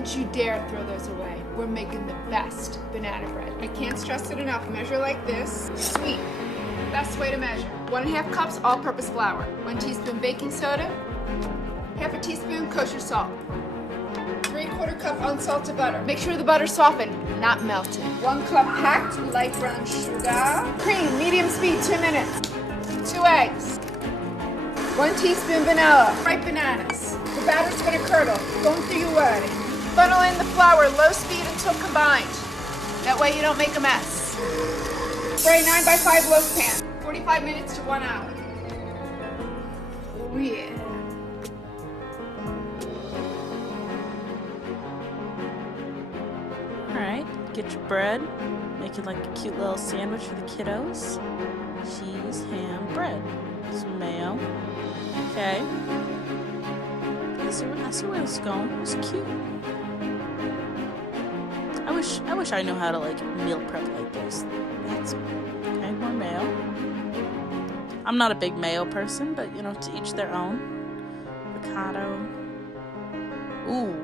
Don't you dare throw those away. We're making the best banana bread. I can't stress it enough. Measure like this. Sweet. Best way to measure. 1.5 cups all-purpose flour. 1 teaspoon baking soda. Half a teaspoon kosher salt. 3/4 cup unsalted butter. Make sure the butter's softened, not melted. 1 cup packed light brown sugar. Cream, medium speed, 2 minutes. 2 eggs. 1 teaspoon vanilla. Ripe bananas. The batter's gonna curdle. Going through your wording. Funnel in the flour, low speed until combined. That way you don't make a mess. Spray 9x5 loaf pan. 45 minutes to 1 hour. Oh yeah. Alright, get your bread. Make it like a cute little sandwich for the kiddos. Cheese, ham, bread. Some mayo. Okay. I see where this is going. It's cute. I wish I knew how to like meal prep like this. That's okay, more mayo. I'm not a big mayo person, but you know, to each their own. Avocado. Ooh.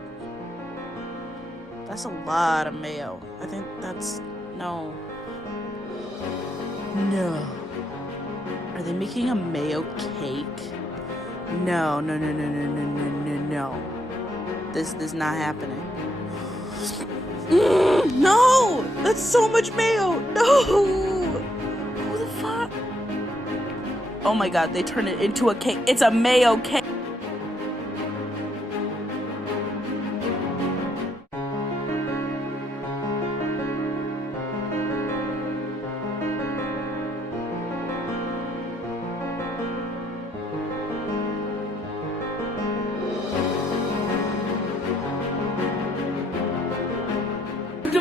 That's a lot of mayo. I think that's no. Are they making a mayo cake? No. This is not happening. No! That's so much mayo! No! Who the fuck? Oh my god, they turned it into a cake. It's a mayo cake.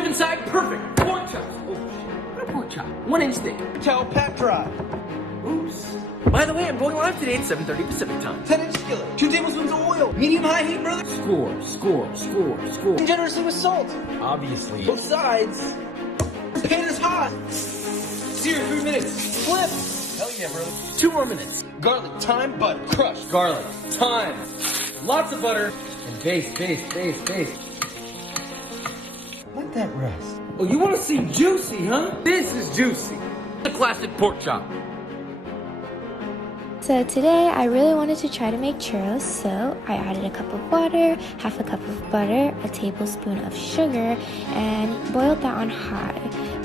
Inside, perfect. Pork chops. Oh shit. What a pork chop? 1-inch thick. Towel pat dry. Oops. By the way, I'm going live today at 7:30 Pacific time. 10-inch skillet. 2 tablespoons of oil. Medium-high heat, brother. Score. And generously with salt. Obviously. Both sides. Pan is hot. Sear 3 minutes. Flip. Hell yeah, brother. 2 more minutes. Garlic, thyme, butter. Crushed. Garlic, thyme, lots of butter, and baste. Let that rest. Oh, you want to see juicy, huh? This is juicy. The classic pork chop. So today I really wanted to try to make churros, so I added a cup of water, half a cup of butter, a tablespoon of sugar, and boiled that on high.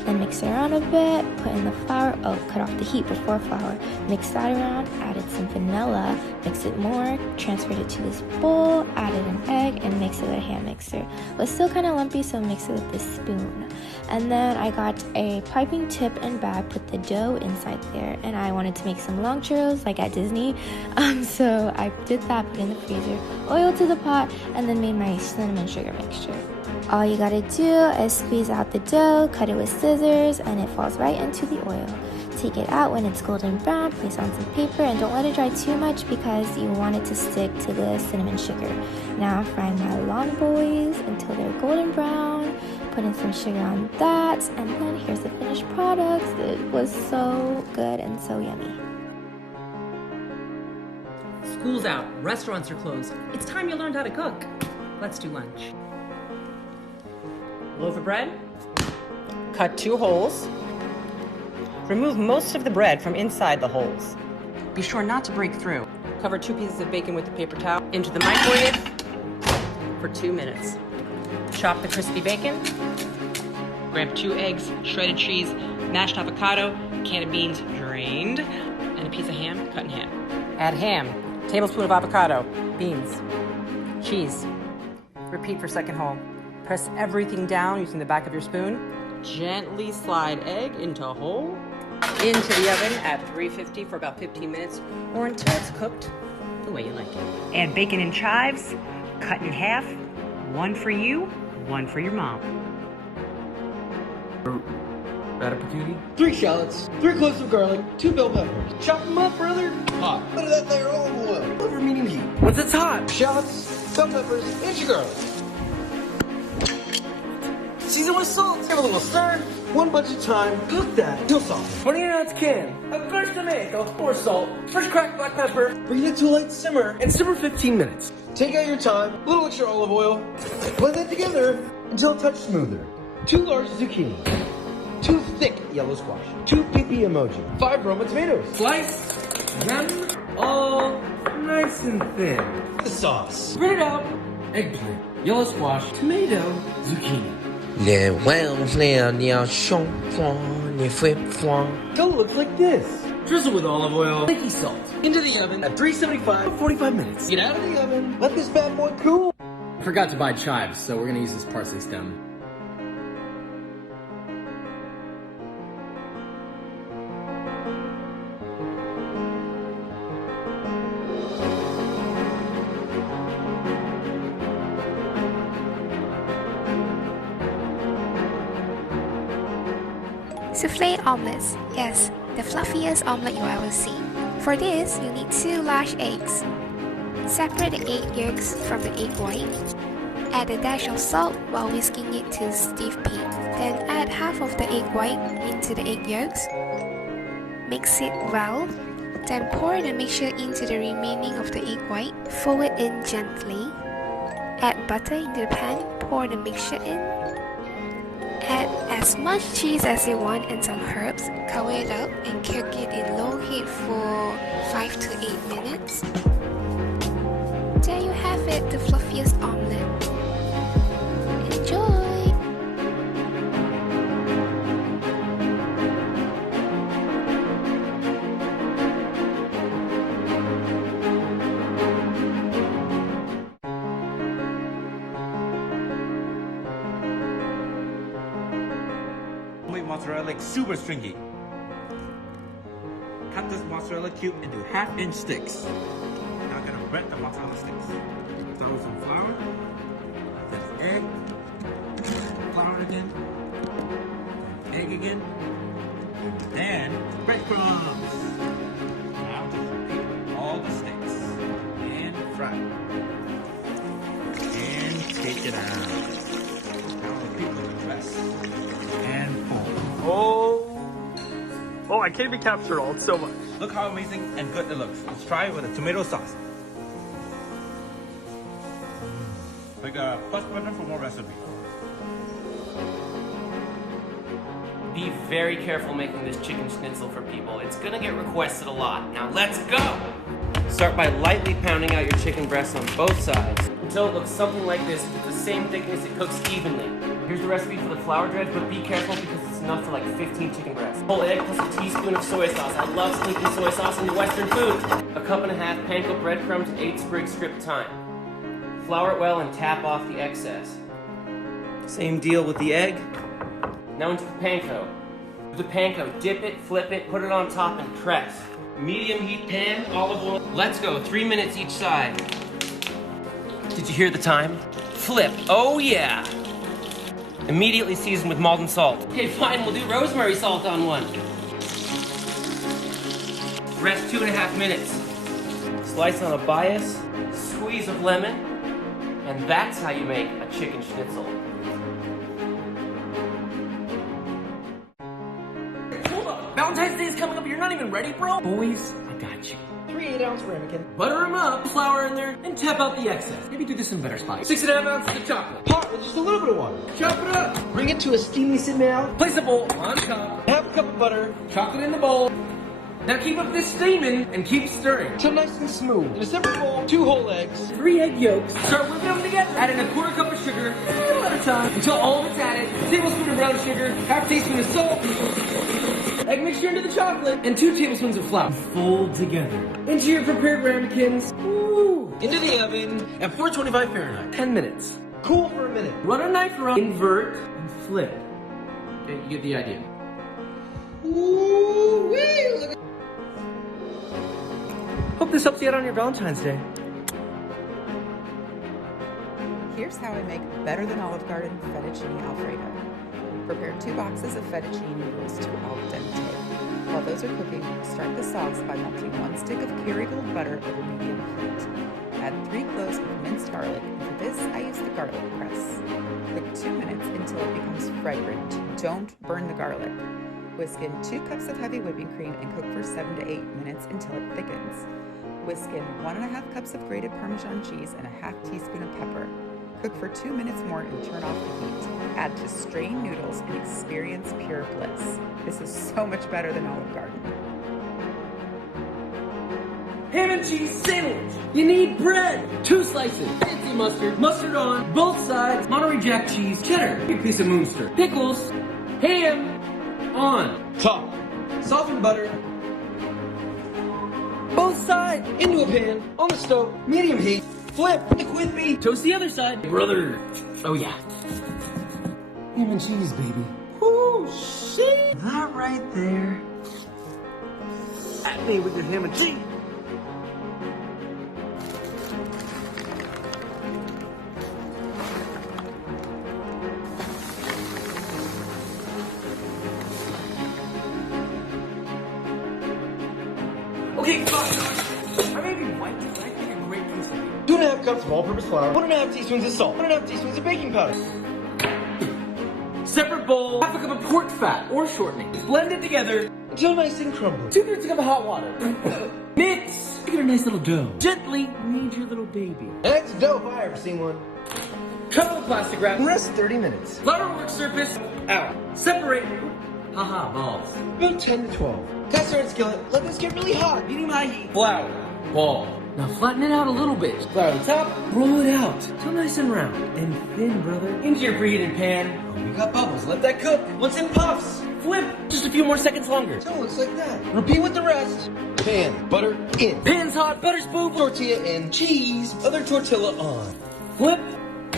Then mix it around a bit, put in the flour, cut off the heat before flour, mix that around, added some vanilla, mix it more, transferred it to this bowl, added an egg, and mixed it with a hand mixer. It was still kind of lumpy, so mix it with this spoon. And then I got a piping tip and bag, put the dough inside there, and I wanted to make some long churros like at Disney. So I did that, put it in the freezer, oil to the pot, and then made my cinnamon sugar mixture. All you gotta do is squeeze out the dough, cut it with scissors, and it falls right into the oil. Take it out when it's golden brown, place on some paper, and don't let it dry too much because you want it to stick to the cinnamon sugar. Now I'm frying my long boys until they're golden brown, putting some sugar on that, and then here's the finished product. It was so good and so yummy. School's out, restaurants are closed. It's time you learned how to cook. Let's do lunch. Loaf of bread. Cut 2 holes. Remove most of the bread from inside the holes. Be sure not to break through. Cover 2 pieces of bacon with a paper towel. Into the microwave for 2 minutes. Chop the crispy bacon. Grab 2 eggs, shredded cheese, mashed avocado, can of beans drained, and a piece of ham cut in half. Add ham, tablespoon of avocado, beans, cheese. Repeat for second hole. Press everything down using the back of your spoon. Gently slide egg into hole. Into the oven at 350 for about 15 minutes or until it's cooked the way you like it. Add bacon in chives, cut in half. 1 for you, 1 for your mom. Ratatouille. 3 shallots. 3 cloves of garlic. 2 bell peppers. Chop them up, brother. Hot. Under that layer of olive oil. Over medium heat. Once it's hot, Shallots, bell peppers, and your garlic. Season with salt. Give a little stir. 1 bunch of thyme. Cook that till soft. 20-ounce can of crushed tomato, more salt, fresh cracked black pepper, Bring it to a light simmer. and simmer 15 minutes. Take out your thyme. A little extra olive oil. Blend that together until a touch smoother. 2 large zucchini. 2 thick yellow squash. 2 PP emoji. 5 Roma tomatoes. Slice them all nice and thin. The sauce. Spread it out. Eggplant, yellow squash, tomato, zucchini. It'll look like this. Drizzle with olive oil, flaky salt. Into the oven at 375 For 45 minutes. Get out of the oven. Let this bad boy cool. I forgot to buy chives, so we're gonna use this parsley stem. Souffle omelets. Yes, the fluffiest omelet you'll ever see. For this, you need 2 large eggs. Separate the egg yolks from the egg white. Add a dash of salt while whisking it to stiff peak. Then add half of the egg white into the egg yolks. Mix it well. Then pour the mixture into the remaining of the egg white. Fold it in gently. Add butter into the pan. Pour the mixture in. Add as much cheese as you want and some herbs. Cover it up and cook it in low heat for 5 to 8 minutes. There you have it, the fluffiest omelette. Enjoy! Mozzarella like super stringy. Cut this mozzarella cube into 1/2-inch sticks. Now I'm gonna bread the mozzarella sticks. Start with some flour, then egg, flour again, egg again, and breadcrumbs. Now just repeat all the sticks and fry. And take it out. Now repeat the rest. And fold. Oh, I can't even capture all. It's so much. Look how amazing and good it looks. Let's try it with a tomato sauce. Like a plus button for more recipes. Be very careful making this chicken schnitzel for people. It's gonna get requested a lot. Now let's go! Start by lightly pounding out your chicken breasts on both sides until it looks something like this. It's the same thickness, it cooks evenly. Here's the recipe for the flour dredge, but be careful because it's enough for like 15 chicken breasts. Whole egg plus a teaspoon of soy sauce. I love sneaking soy sauce into Western food. A cup and a half panko breadcrumbs, 8 sprigs stripped thyme. Flour it well and tap off the excess. Same deal with the egg. Now into the panko. With the panko, dip it, flip it, put it on top and press. Medium heat pan, olive oil. Let's go, 3 minutes each side. Did you hear the time? Flip, oh yeah! Immediately season with malt and salt. Okay, fine, we'll do rosemary salt on one. Rest 2.5 minutes. Slice on a bias, squeeze of lemon, and that's how you make a chicken schnitzel. Hold up! Valentine's Day is coming up, you're not even ready, bro? Boys, I got you. 3 8-ounce ramekin. Butter them up, flour in there, and tap out the excess. Maybe do this in better spots. 6.5 ounces of chocolate. Hot with just a little bit of water. Chop it up. Bring it to a steamy simmer out. Place a bowl on top. Half a cup of butter. Chocolate in the bowl. Now keep up this steaming and keep stirring. Till nice and smooth. In a separate bowl, 2 whole eggs. 3 egg yolks. Start whipping them together. Add in a 1/4 cup of sugar, a little at a time, until all of it's added. A tablespoon of brown sugar, 1/2 teaspoon of salt, egg mixture into the chocolate, and 2 tablespoons of flour. Fold together. Into your prepared ramekins. Ooh. Into the oven at 425 Fahrenheit. 10 minutes. Cool for a minute. Run a knife around, invert, and flip. Okay, you get the idea. Ooh, wee, look at Hope this helps you out on your Valentine's Day. Here's how I make better than Olive Garden fettuccine alfredo. Prepare 2 boxes of fettuccine noodles to al dente. While those are cooking, start the sauce by melting 1 stick of Kerrygold butter over medium heat. Add 3 cloves of minced garlic, and for this I use the garlic press. Cook 2 minutes until it becomes fragrant. Don't burn the garlic. Whisk in 2 cups of heavy whipping cream and cook for 7 to 8 minutes until it thickens. Whisk in 1½ cups of grated Parmesan cheese and a ½ teaspoon of pepper. Cook for 2 minutes more and turn off the heat. Add to strained noodles and experience pure bliss. This is so much better than Olive Garden. Ham and cheese sandwich. You need bread. 2 slices. Fancy mustard. Mustard on both sides. Monterey Jack cheese. Cheddar. Big piece of Moonster. Pickles. Ham. On. Top. Softened butter. Both sides. Into a pan. On the stove. Medium heat. Flip. Stick with me. Toast the other side. Brother. Oh yeah. Ham and cheese, baby. Oh shit. That right there. At me with your ham and cheese. Okay, fine. I may be white, but I think a great piece of meat. 2½ cups of all-purpose flour. 1½ teaspoons of salt. 1½ teaspoons of baking powder. Separate bowl. ½ cup of pork fat or shortening. Blend it together. Until nice and crumbly. 2/3 cup of hot water. Mix. Make it a nice little dough. Gently knead your little baby. That's dough if I ever seen one. Cover with plastic wrap. And rest 30 minutes. Flour work surface out. Separate. Haha, balls. About 10 to 12. Cast iron skillet. Let this get really hot. Medium high heat. Flour. Ball. Now flatten it out a little bit. Flour the top. Roll it out. So nice and round. And thin, brother. Into your preheated pan. Oh, we got bubbles. Let that cook. Once it puffs. Flip. Just a few more seconds longer. So it looks like that. Repeat with the rest. Pan. Butter in. Pan's hot. Butter spoon. Tortilla in. Cheese. Other tortilla on. Flip.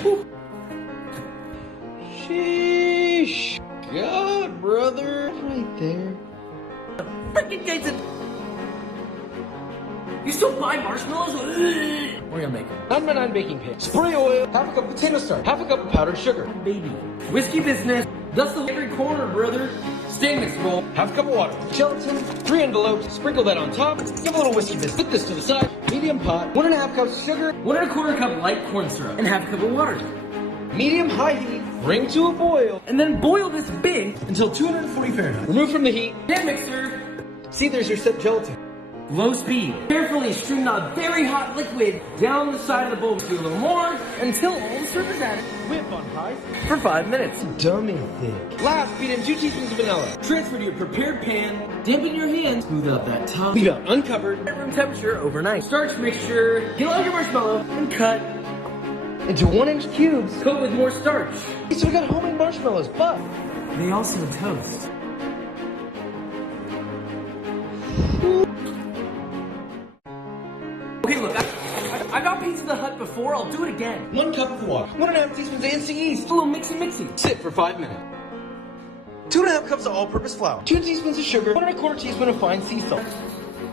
Whew. Sheesh. God, brother. Right there. Freaking Jason. You still buy marshmallows? We're gonna make them. 9x9 baking pan. Spray oil. ½ cup potato starch. ½ cup of powdered sugar. Baby. Whiskey business. Dust every corner, brother. Stand mix bowl. ½ cup of water. Gelatin. 3 envelopes. Sprinkle that on top. Give a little whiskey business. Put this to the side. Medium pot. 1½ cups of sugar. 1¼ cup light corn syrup. And ½ cup of water. Medium high heat. Bring to a boil. And then boil this big Until 240 Fahrenheit. Remove from the heat. hand mixer. See, there's your set gelatin. Low speed. Carefully stream the very hot liquid down the side of the bowl. Do a little more until all the syrup is added. Whip on high. For 5 minutes. Dummy thick. Last, beat in 2 teaspoons of vanilla. Transfer to your prepared pan. Dampen your hands. Smooth out that top. Leave out uncovered. At room temperature overnight. Starch mixture. Get all your marshmallow and cut. Into 1-inch cubes. Coat with more starch. So we got homemade marshmallows, but They also toast. Okay, look, I got Pizza of the Hut before. I'll do it again. 1 cup of water. 1½ teaspoons of instant yeast. A little mixy. Sit for 5 minutes. 2½ cups of all-purpose flour. 2 teaspoons of sugar. 1¼ teaspoon of fine sea salt.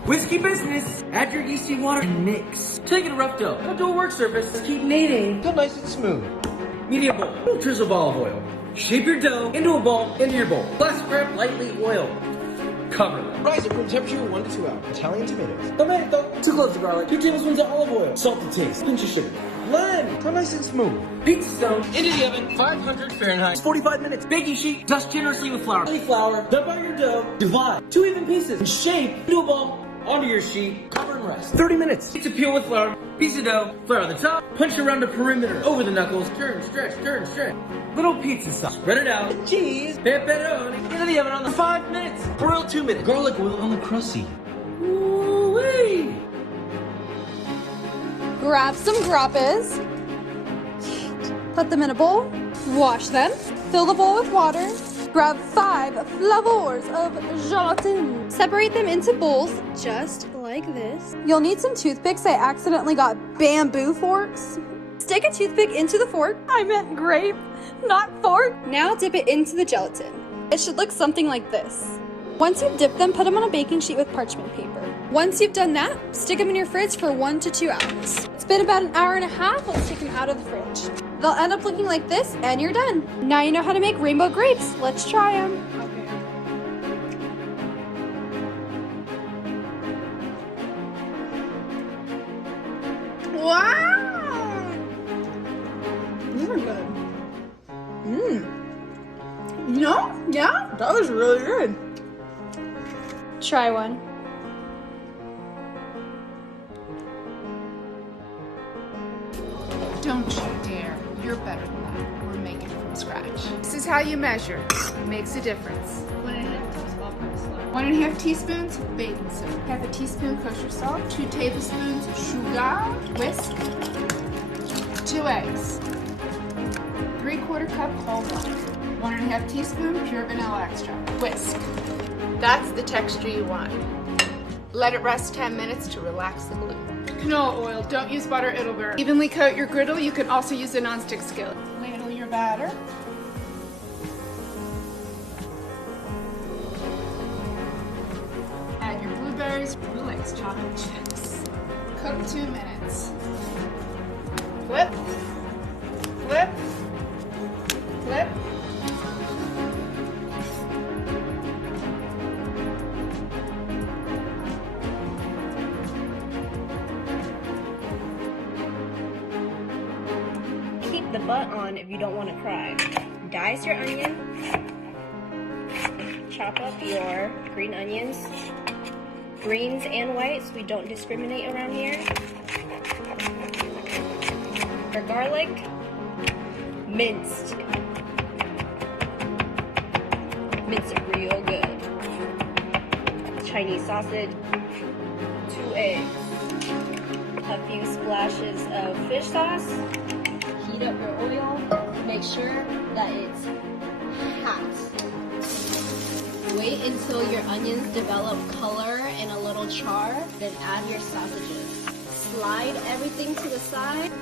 Whiskey business. Add your yeasty water and mix. Take it a rough dough. Don't do a work surface. Just keep kneading. Until nice and smooth. Medium bowl. A little drizzle of olive oil. Shape your dough into a ball, into your bowl. Glass wrap lightly oil. Cover. Rise at room temperature 1 to 2 hours. Italian tomatoes. Tomato. 2 cloves of garlic. 2 tablespoons of olive oil. Salt to taste. Pinch of sugar. Blend. Until nice and smooth. Pizza stone. Into the oven. 500 Fahrenheit. 45 minutes. Baking sheet. Dust generously with flour. Flour. Dump out your dough. Divide. 2 even pieces. And shape into a ball. Onto your sheet. Cover and rest. 30 minutes. Pizza peel with flour. Piece of dough. Flour on the top. Punch around the perimeter. Over the knuckles. Turn, stretch. Little pizza sauce. Spread it out. Cheese. Pepperoni. Into the oven on the 5 minutes. Broil 2 minutes. Garlic oil on the crusty. Ooh-wee. Grab some grappes, put them in a bowl, wash them, fill the bowl with water, grab 5 flavors of gelatin. Separate them into bowls just like this. You'll need some toothpicks. I accidentally got bamboo forks. Stick a toothpick into the fork. I meant grape, not fork. Now dip it into the gelatin. It should look something like this. Once you've dipped them, put them on a baking sheet with parchment paper. Once you've done that, stick them in your fridge for 1 to 2 hours. It's been about an hour and a half. Let's take them out of the fridge. They'll end up looking like this, and you're done. Now you know how to make rainbow grapes. Let's try them. Wow! These are good. No? Yeah? That was really good. Try one. Don't you dare. You're better than that. We're making it from scratch. This is how you measure. Makes a difference. 1.5 cups all-purpose flour. 1.5 teaspoons baking soda. Half a teaspoon kosher salt. 2 tablespoons sugar. Whisk. 2 eggs. 3/4 cup whole milk. 1.5 teaspoon pure vanilla extract. Whisk. That's the texture you want. Let it rest 10 minutes to relax the gluten. Canola oil, don't use butter, it'll burn. Evenly coat your griddle, you can also use a nonstick skillet. Ladle your batter. Add your blueberries, relax chocolate chips. Cook 2 minutes. Flip, flip, flip. Keep the butt on if you don't want to cry. Dice your onion. Chop up your green onions. Greens and whites, we don't discriminate around here. For garlic, minced. Mince it real good. Chinese sausage. 2 eggs. A few splashes of fish sauce. Heat up your oil. Make sure that it's hot. Wait until your onions develop color and a little char, then add your sausages. Slide everything to the side.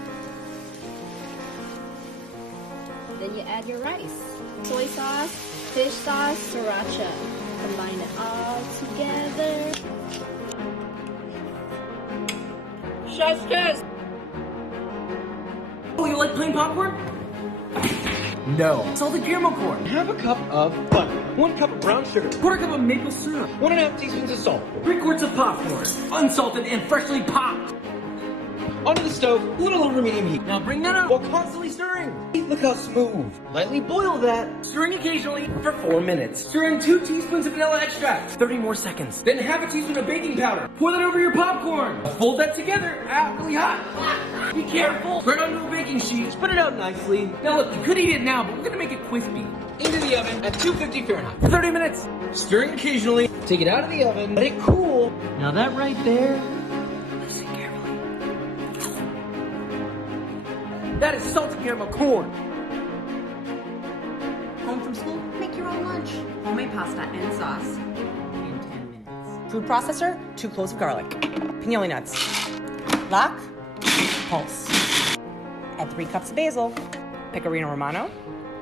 Then you add your rice. Soy sauce, fish sauce, sriracha. Combine it all together. Chef's kiss! Oh, you like plain popcorn? No. Salted caramel corn. Half a cup of butter. 1 cup of brown sugar. 1/4 cup of maple syrup. 1.5 teaspoons of salt. 3 quarts of popcorn. Unsalted and freshly popped. Onto the stove, a little over medium heat. Now bring that up. While constantly stirring. Look how smooth. Lightly boil that. Stirring occasionally for 4 minutes. Stir in 2 teaspoons of vanilla extract. 30 more seconds. Then half a teaspoon of baking powder. Pour that over your popcorn. Fold that together. Really hot. Be careful. Spread onto a baking sheet. Spread it out nicely. Now look, you could eat it now, but we're gonna make it crispy. Into the oven at 250 Fahrenheit. For 30 minutes. Stirring occasionally. Take it out of the oven. Let it cool. Now that right there. Listen carefully. That is salted caramel corn. Home from school? Make your own lunch. Homemade pasta and sauce in 10 minutes. Food processor, 2 cloves of garlic. Pinoli nuts. Lock. Pulse. Add 3 cups of basil. Pecorino Romano.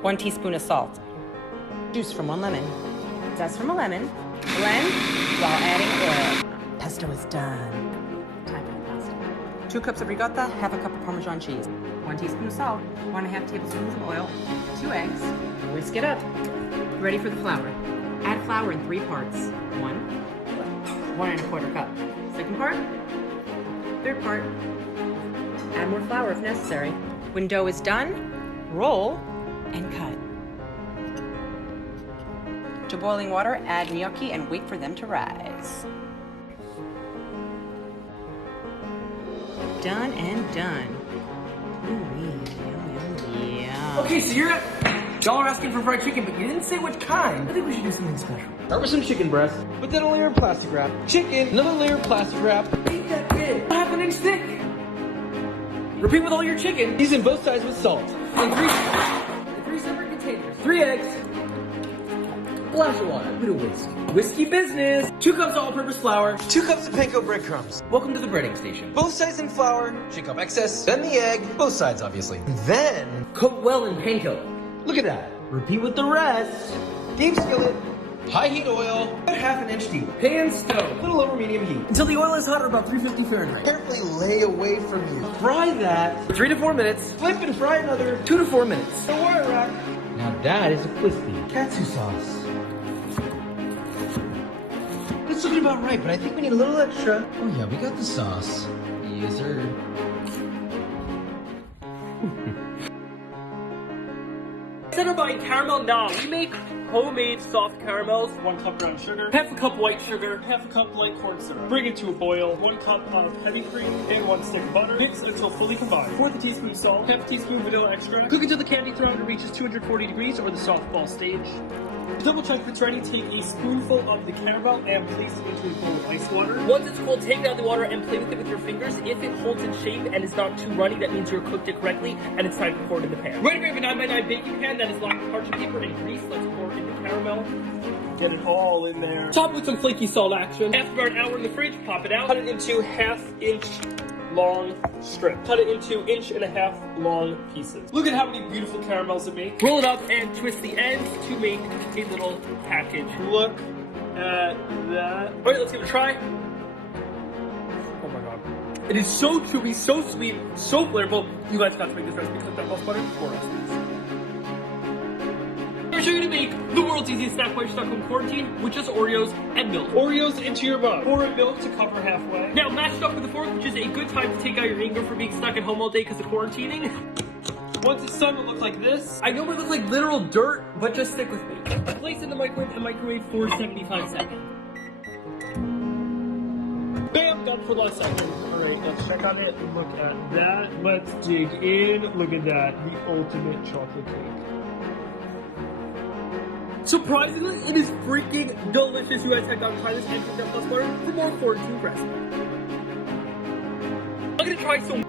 1 teaspoon of salt. Juice from 1 lemon. Zest from a lemon. Blend while adding oil. Pesto is done. Time for the pasta. 2 cups of ricotta, half a cup of Parmesan cheese. 1 teaspoon of salt. 1.5 tablespoons of oil. 2 eggs. Whisk it up. Ready for the flour. Add flour in 3 parts. 1.25 cup. Second part. Third part. Add more flour if necessary. When dough is done, roll and cut. To boiling water, add gnocchi and wait for them to rise. Done and done. Ooh, yum, yum, yum. Okay, so y'all are asking for fried chicken, but you didn't say which kind. I think we should do something special. Start with some chicken breast. Put that a layer of plastic wrap. Chicken, another layer of plastic wrap. Eat that big. 1/2 inch thick. Repeat with all your chicken. Season both sides with salt. In 3 separate containers. 3 eggs. Glass of water. Bit of whisk. Whiskey business. 2 cups of all-purpose flour. 2 cups of panko breadcrumbs. Welcome to the breading station. Both sides in flour. Shake off excess. Then the egg. Both sides, obviously. Then Coat well in panko. look at that. Repeat with the rest. Deep skillet. High heat oil. About 1/2 inch deep. Pan stove. A little over medium heat. Until the oil is hot at about 350 Fahrenheit. Carefully lay away from you. Fry that. For 3 to 4 minutes. Flip and fry another 2 to 4 minutes. The wire rack. Now that is a crispy katsu sauce. It's looking about right, but I think we need a little extra. Oh yeah, we got the sauce. Yes, sir. Instead of buying caramel, nah, we make homemade soft caramels. 1 cup brown sugar, half a cup white sugar, half a cup light corn syrup. Bring it to a boil. 1 cup of heavy cream and 1 stick of butter. Mix until fully combined. 1/4 teaspoon salt, half a teaspoon vanilla extract. Cook until the candy thermometer reaches 240 degrees or the softball stage. To double check if it's ready, take a spoonful of the caramel and place it into a bowl of ice water. Once it's cold, take it out of the water and play with it with your fingers. If it holds its shape and is not too runny, that means you've cooked it correctly and it's time to pour it in the pan. Ready, we have a 9x9 baking pan that is lined with parchment paper and grease. Let's pour in the caramel. Get it all in there. Top with some flaky salt action. After about an hour in the fridge, pop it out. Cut it into 1/2 inch long strip. Cut it into 1.5 inch long pieces. Look at how many beautiful caramels it makes. Roll it up and twist the ends to make a little package. Look at that. All right, let's give it a try. Oh my god. It is so chewy, so sweet, so flavorful. You guys got to make this recipe. Cook that plus butter for recipes. I'm going to show you to make the world's easiest snack while you're stuck home quarantine with just Oreos and milk. Oreos into your mug. Pour in milk to cover halfway. Now mash it up with a fork, which is a good time to take out your anger for being stuck at home all day because of quarantining. Once it's done, it'll look like this. I know it looks like literal dirt, but just stick with me. Place in the microwave and microwave for 75 seconds. Bam, done for the last second. Alright, let's check on it. Look at that. Let's dig in. Look at that. The ultimate chocolate cake. Surprisingly, it is freaking delicious. You guys head down and try this and cook that plus butter for more quarantine recipes. I'm gonna try some